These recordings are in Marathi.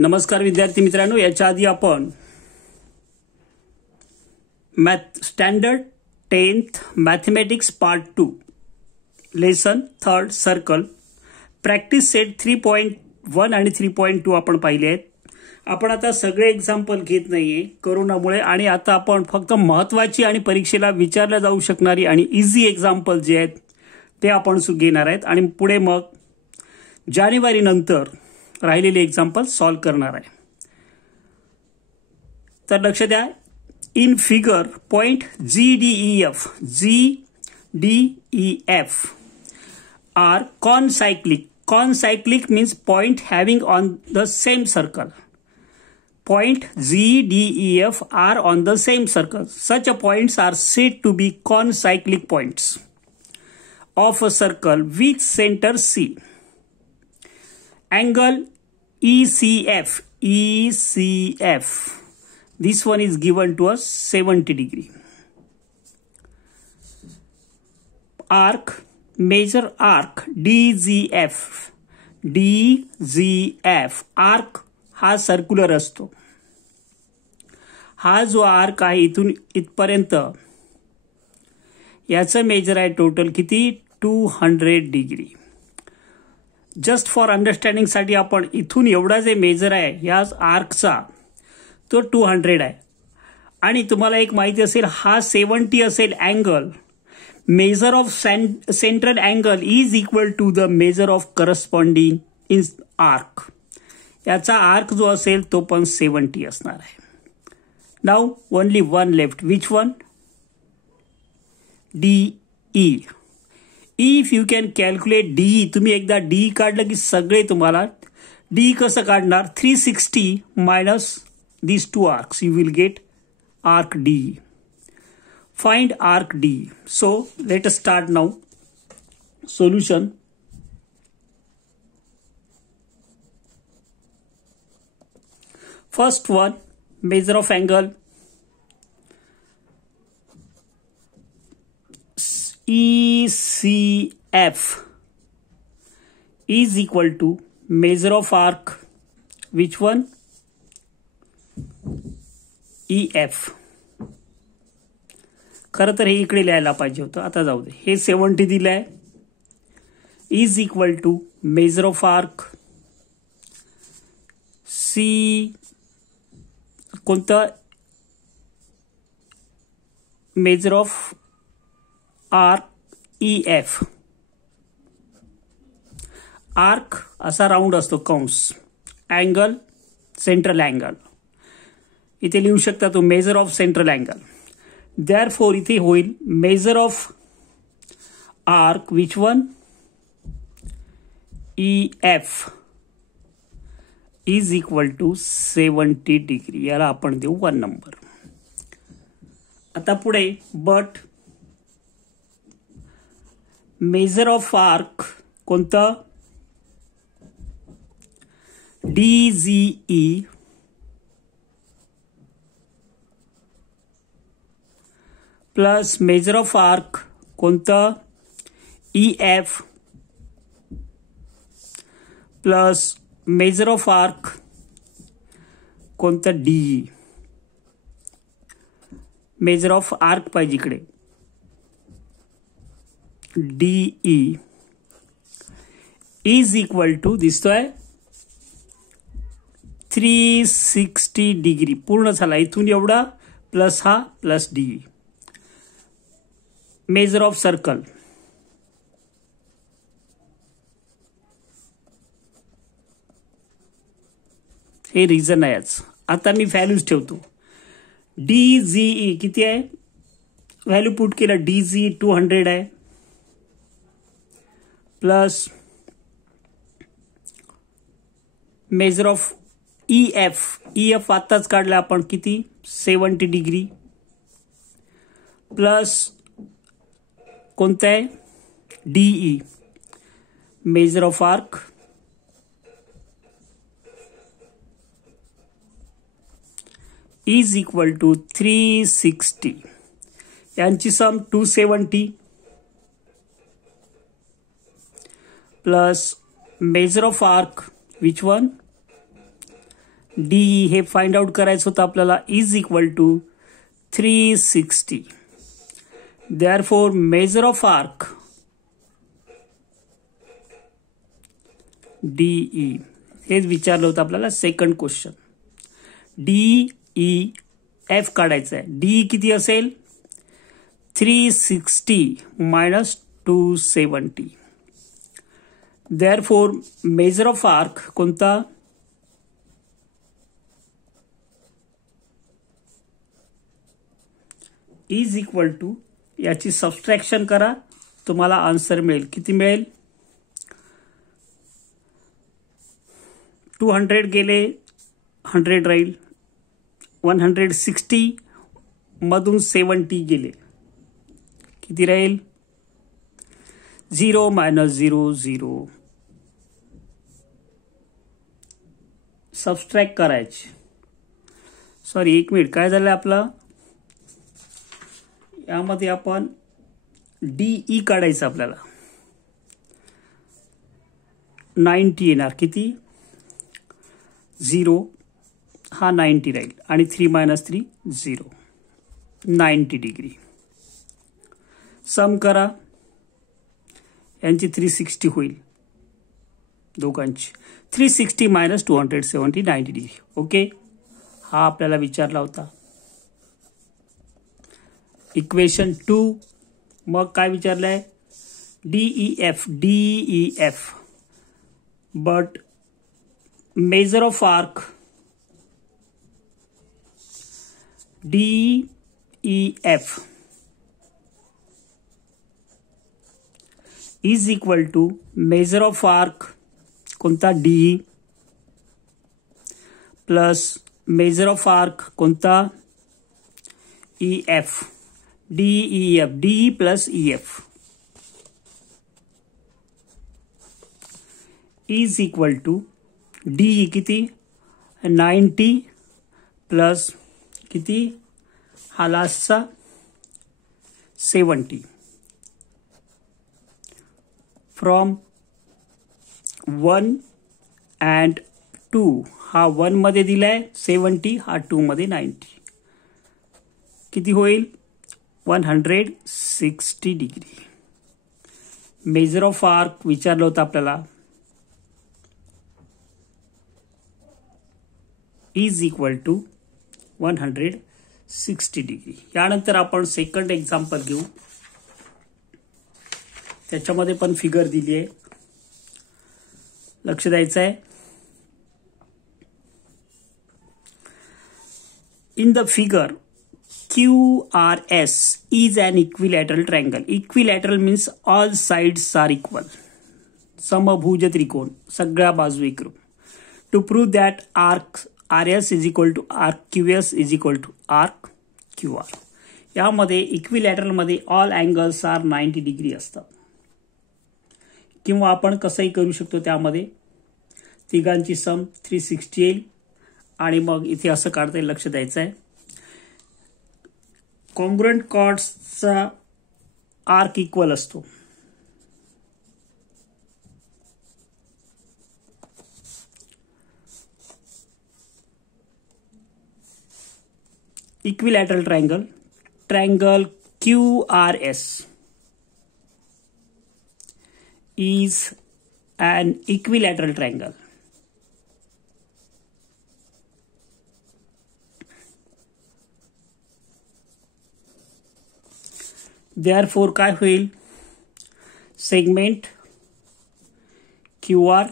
नमस्कार विद्यार्थी मित्रांनो, याच्या आधी आपण math standard 10th mathematics part 2 lesson 3rd circle practice set 3.1 आणि 3.2 आपण पाहिले आहेत. आपण आता सगळे एक्झाम्पल घेत नाहीये कोरोनामुळे, आणि आता आपण फक्त महत्त्वाची आणि परीक्षेला विचारल्या जाऊ शकणारी आणि इझी एक्झाम्पल जे आहेत ते आपण घेणार आहेत, आणि पुढे मग जानेवारी नंतर राहिलेले एक्झाम्पल सॉल्व्ह करणार आहे. तर लक्ष द्या, in figure point GDEF are concyclic. Concyclic means point having on the same circle. Point GDEF are on the same circle. Such points are said to be concyclic points of a circle with center C. Angle ECF, this one is given to us 70 degree. Arc, major arc DGF. Arc हा सर्क्युलर असतो. हा जो आर्क आहे इथून इथपर्यंत याचं मेजर आहे टोटल किती, 200 डिग्री. जस्ट फॉर अंडरस्टँडिंग साठी आपण इथून एवढा जे मेजर आहे या आर्कचा तो 200 आहे. आणि तुम्हाला एक माहिती असेल, हा 70 असेल angle. Measure of central angle is equal to the measure of corresponding in arc. याचा आर्क जो असेल तो पण 70 असणार आहे. Now only one left, which one, DE. If you can calculate DE, तुम्ही एकदा DE काढलं की सगळे तुम्हाला DE कसं काढणार, 360 minus these two arcs, you will get arc DE. Find arc DE. So let us start now. Solution. First one, measure of angle ECF is equal to measure of arc, which one, EF. खरं तर हे इकडे लिहायला पाहिजे होतं, आता जाऊ दे. हे 70 दिलंय, is equal to measure of arc C, कोणतं, measure of arc EF. Arc असा राऊंड असतो, कंस, अँगल सेंट्रल अँगल. इथे लिहू शकता तो measure of central angle. Therefore इथे होईल measure of arc, which one, EF is equal to 70 degree. याला आपण देऊ 1 नंबर. आता पुढे बट मेजर ऑफ आर्क कोणतं, DGE plus measure of arc कोणतं, EF plus measure of arc कोणतं, DE. मेजर ऑफ आर्क पाहिजे इकडे, DE इज इक्वल टू, दिसतोय 360 डिग्री पूर्ण झाला. इथून एवढा प्लस हा plus DE. Measure of circle, हे रिझन आहेच. आता मी व्हॅल्यूज ठेवतो. DGE किती आहे, व्हॅल्यू पुट केलं, DGE 200 आहे, प्लस मेजर ऑफ EF आताच काढलं आपण किती, 70 डिग्री, प्लस कोणतं आहे, DE measure of arc is equal to 360. यांची sum 270 plus measure of arc, which one? D हे फाइंड आउट करायचं होतं आपल्याला, is equal to 360. Therefore measure of arc DE हेच विचारलं होतं आपल्याला सेकंड क्वेश्चन. DEF काढायचं आहे. DE किती असेल? 360 minus 270. Therefore major of arc कोणता? इज इक्वल टू, याची सबस्ट्रॅक्शन करा, तुम्हाला आन्सर मिळेल. किती मिळेल? 200 गेले 100 राहील, 160 मधून 70 गेले, किती राहील? 0 मायनस 0 0. सबस्ट्रॅक्ट करायचे. सॉरी, एक मिनिट, काय झालं आपलं? यामध्ये आपण डीई काढायचं आपल्याला. 90 येणार, किती? 0 हा 90 राहील आणि 3 मायनस 3 0. 90 डिग्री. सम करा, यांची 360 होईल दोघांची. 360 मायनस 270 90 डिग्री. ओके, हा आपल्याला विचारला होता. इक्वेशन 2. मग काय विचारलंय? DEF but measure of arc DEF is equal to measure of arc कोणता? DE plus measure of arc कोणता? EF. DEF, DE plus EF is equal to DE किती? 90 प्लस किती? हा लास्टचा 70. फ्रॉम 1 अँड 2, हा 1 मध्ये दिलाय 70, हा 2 मध्ये 90. किती होईल? 160 डिग्री. मेजर ऑफ आर्क विचारलं होतं आपल्याला, इज इक्वल टू 160 डिग्री. यानंतर आपण सेकंड एक्झाम्पल घेऊ. त्याच्यामध्ये पण फिगर दिली आहे, लक्ष द्यायचं आहे. In the figure QRS is an equilateral triangle. Equilateral means all sides are equal. समभुज त्रिकोण, सगळ्या बाजू एकरूप. To prove that arc RS is equal to arc QS is equal to arc QR. यामध्ये इक्विलॅटरल मध्ये ऑल अँगल्स आर 90 डिग्री असतात. किंवा आपण कसंही करू शकतो, त्यामध्ये तिघांची सम 360 येईल आणि मग इथे असं काढता येईल. लक्ष द्यायचं आहे. कॉन्ग्रुएंट कॉर्ड्सचा आर्क इक्वल असतो. Equilateral triangle QRS is an equilateral triangle. Therefore काय होईल? Segment QR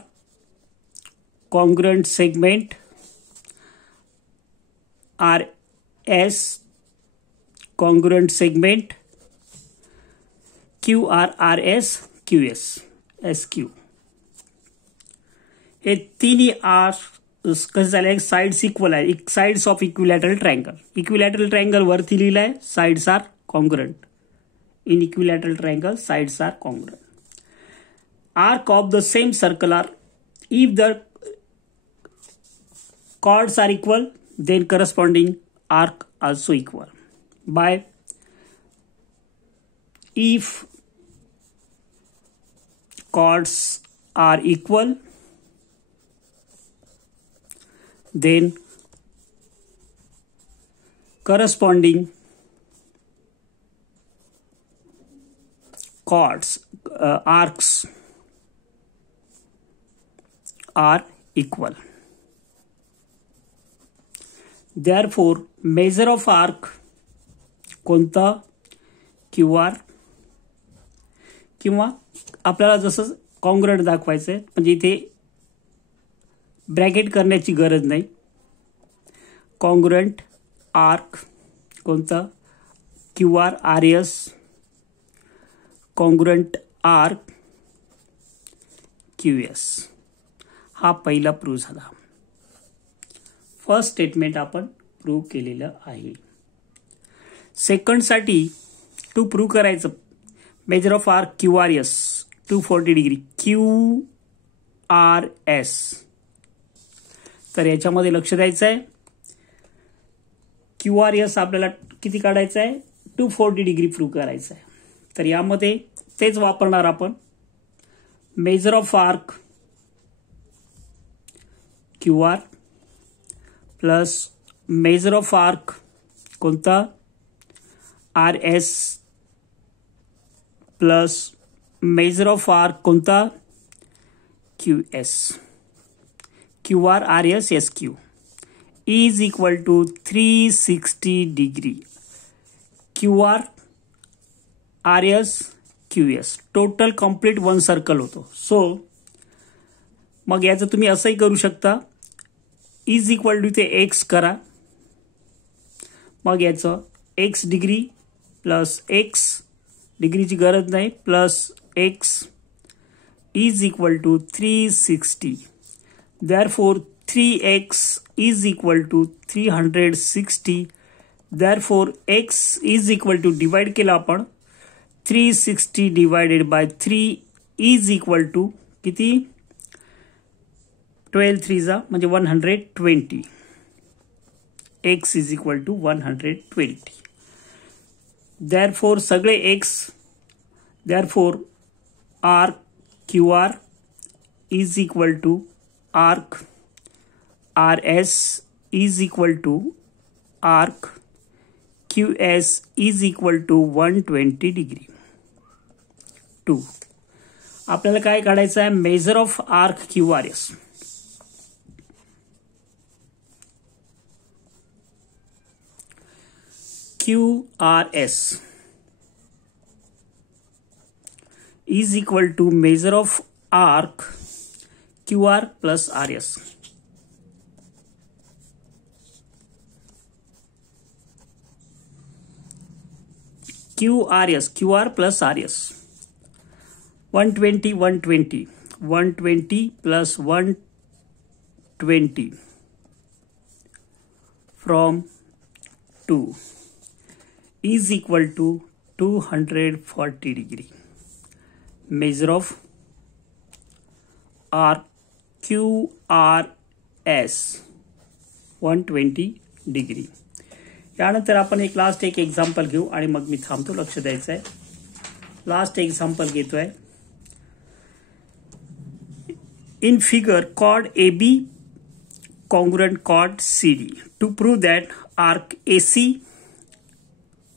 congruent segment RS congruent segment QRRS QS SQ. हे तिन्ही आर कसं झालं? एक साइड्स इक्वल आहे. Sides of equilateral triangle. Equilateral triangle वरती लिहिलंय, sides are congruent. In equilateral triangle, sides are congruent. Arc of the same circle are, if the chords are equal, then corresponding arc also equal. By if chords are equal, then corresponding chords arcs are equal. Therefore measure of arc कोणता, QR, किंवा आपल्याला जसं कॉन्ग्रंट दाखवायचं आहे म्हणजे इथे ब्रॅकेट करण्याची गरज नाही. कॉन्ग्रंट आर्क कोणता, QR RS, congruent arc QS. हा पहिला प्रूव्ह झाला. फर्स्ट स्टेटमेंट आपण प्रूव्ह केलेलं आहे. सेकंडसाठी टू प्रूव्ह करायचं major of arc QRS 240 degree QRS. तर याच्यामध्ये लक्ष द्यायचं आहे. QRS आपल्याला किती काढायचं आहे, 240 डिग्री प्रूव्ह करायचं आहे. तर यामध्ये तेच वापरणार आपण. Major of arc QR plus measure of arc कोणता, RS plus measure of arc कोणता, QS. QR RS SQ is equal to 360 degree. QR RS QS total complete one circle होतो. सो मग याचं तुम्ही असंही करू शकता, इज इक्वल टू ते एक्स करा. मग याचं एक्स डिग्री प्लस एक्स डिग्रीची गरज नाही plus x is equal to 360. therefore 3x is equal to 360. therefore x is equal to divide केला आपण 360 divided by 3 is equal to किती, 12 3 म्हणजे 120. x is equal to 120. therefore सगळे x, therefore arc QR is equal to arc RS is equal to arc QS is equal to 120 degree. 2 आपल्याला काय काढायचं आहे, major of arc QRS. QRS is equal to measure of arc QR plus RS. QR plus RS 120 120 120 plus 120 from 2 is equal to 240 degree. Measure of arc QRS 120 degree. यानंतर आपण लास्ट एक एक्झाम्पल घेऊ आणि मग मी थांबतो. लक्ष द्यायचं आहे. लास्ट एक्झाम्पल घेतोय. In figure chord AB congruent chord CD to prove that arc AC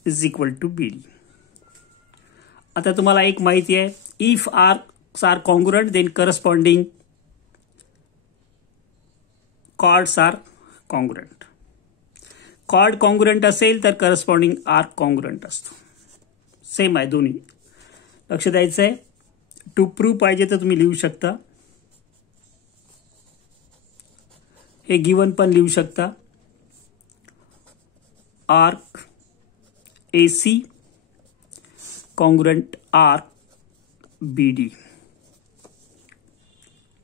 is equal to BD. आता तुम्हाला एक माहिती आहे, if arcs are congruent then corresponding chords are congruent. chord congruent असेल तर करस्पॉन्डिंग आर्क कॉन्ग्रुएंट असतो. सेम आहे दोन्ही. लक्ष द्यायचं आहे. टू प्रूव्ह पाहिजे तर तुम्ही लिहू शकता. हे गिवन पण लिहू शकता. Arc AC congruent arc BD.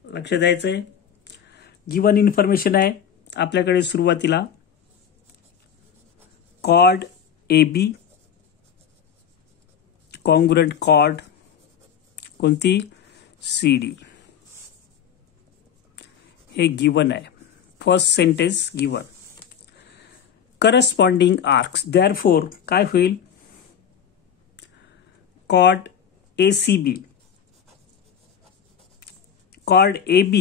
लक्ष द्यायचंय. गिवन इन्फॉर्मेशन आहे आपल्याकडे सुरुवातीला. chord AB कॉन्ग्रुएंट chord कोणती, CD. हे गिवन आहे. First sentence given. Corresponding arcs therefore काय होईल, chord ACB chord AB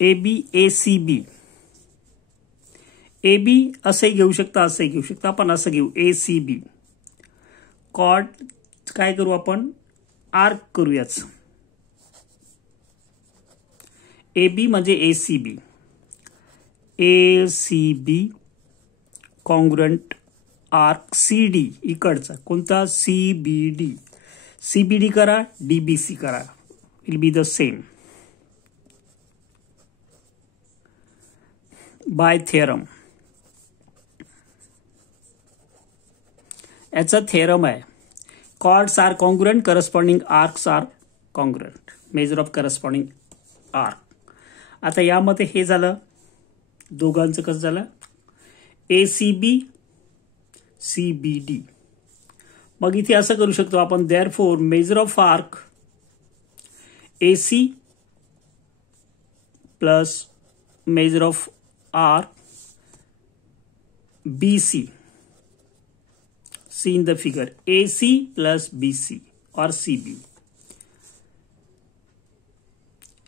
ACB. AB असंही घेऊ शकता, असंही घेऊ शकता. आपण असं घेऊ ACB. कॉर्ड काय करू आपण, आर्क करूयाच. AB म्हणजे ACB. ACB congruent arc CD इकडचा कोणता, CBD. CBD करा, DBC करा, will be the same. By theorem. याचा थेरम आहे, chords are congruent, corresponding arcs are congruent, measure of corresponding arc. आता यामध्ये हे झालं, दोघांचं कसं झालं, ACB CBD. मग इथे असं करू शकतो आपण, therefore major of arc AC plus measure of arc BC. See in the figure, AC plus BC or CB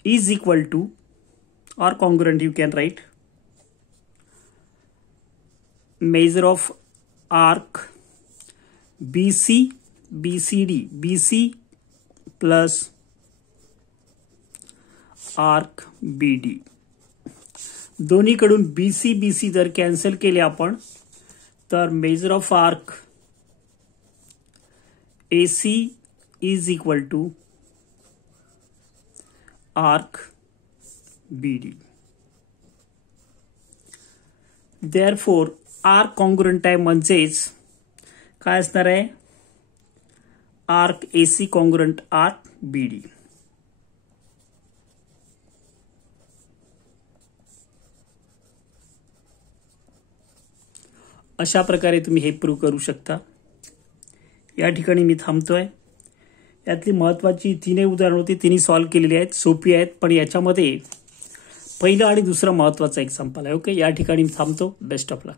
is equal to or congruent, you can write measure of arc BC plus arc BD. दोन्हीकडून BC जर कॅन्सल केले आपण, तर major of arc AC is equal to arc BD. Therefore arc congruent आहे, म्हणजेच काय असणार आहे, arc AC congruent arc BD. अशा प्रकारे तुम्ही हे प्रूव्ह करू शकता. या ठिकाणी मी थांबतोय. यातली महत्त्वाची तीनही उदाहरणं होती, तिन्ही सॉल्व्ह केलेली आहेत, सोपी आहेत. पण याच्यामध्ये पहिलं आणि दुसरं महत्त्वाचं एक्झाम्पल आहे. ओके, या ठिकाणी मी थांबतो. Best of luck.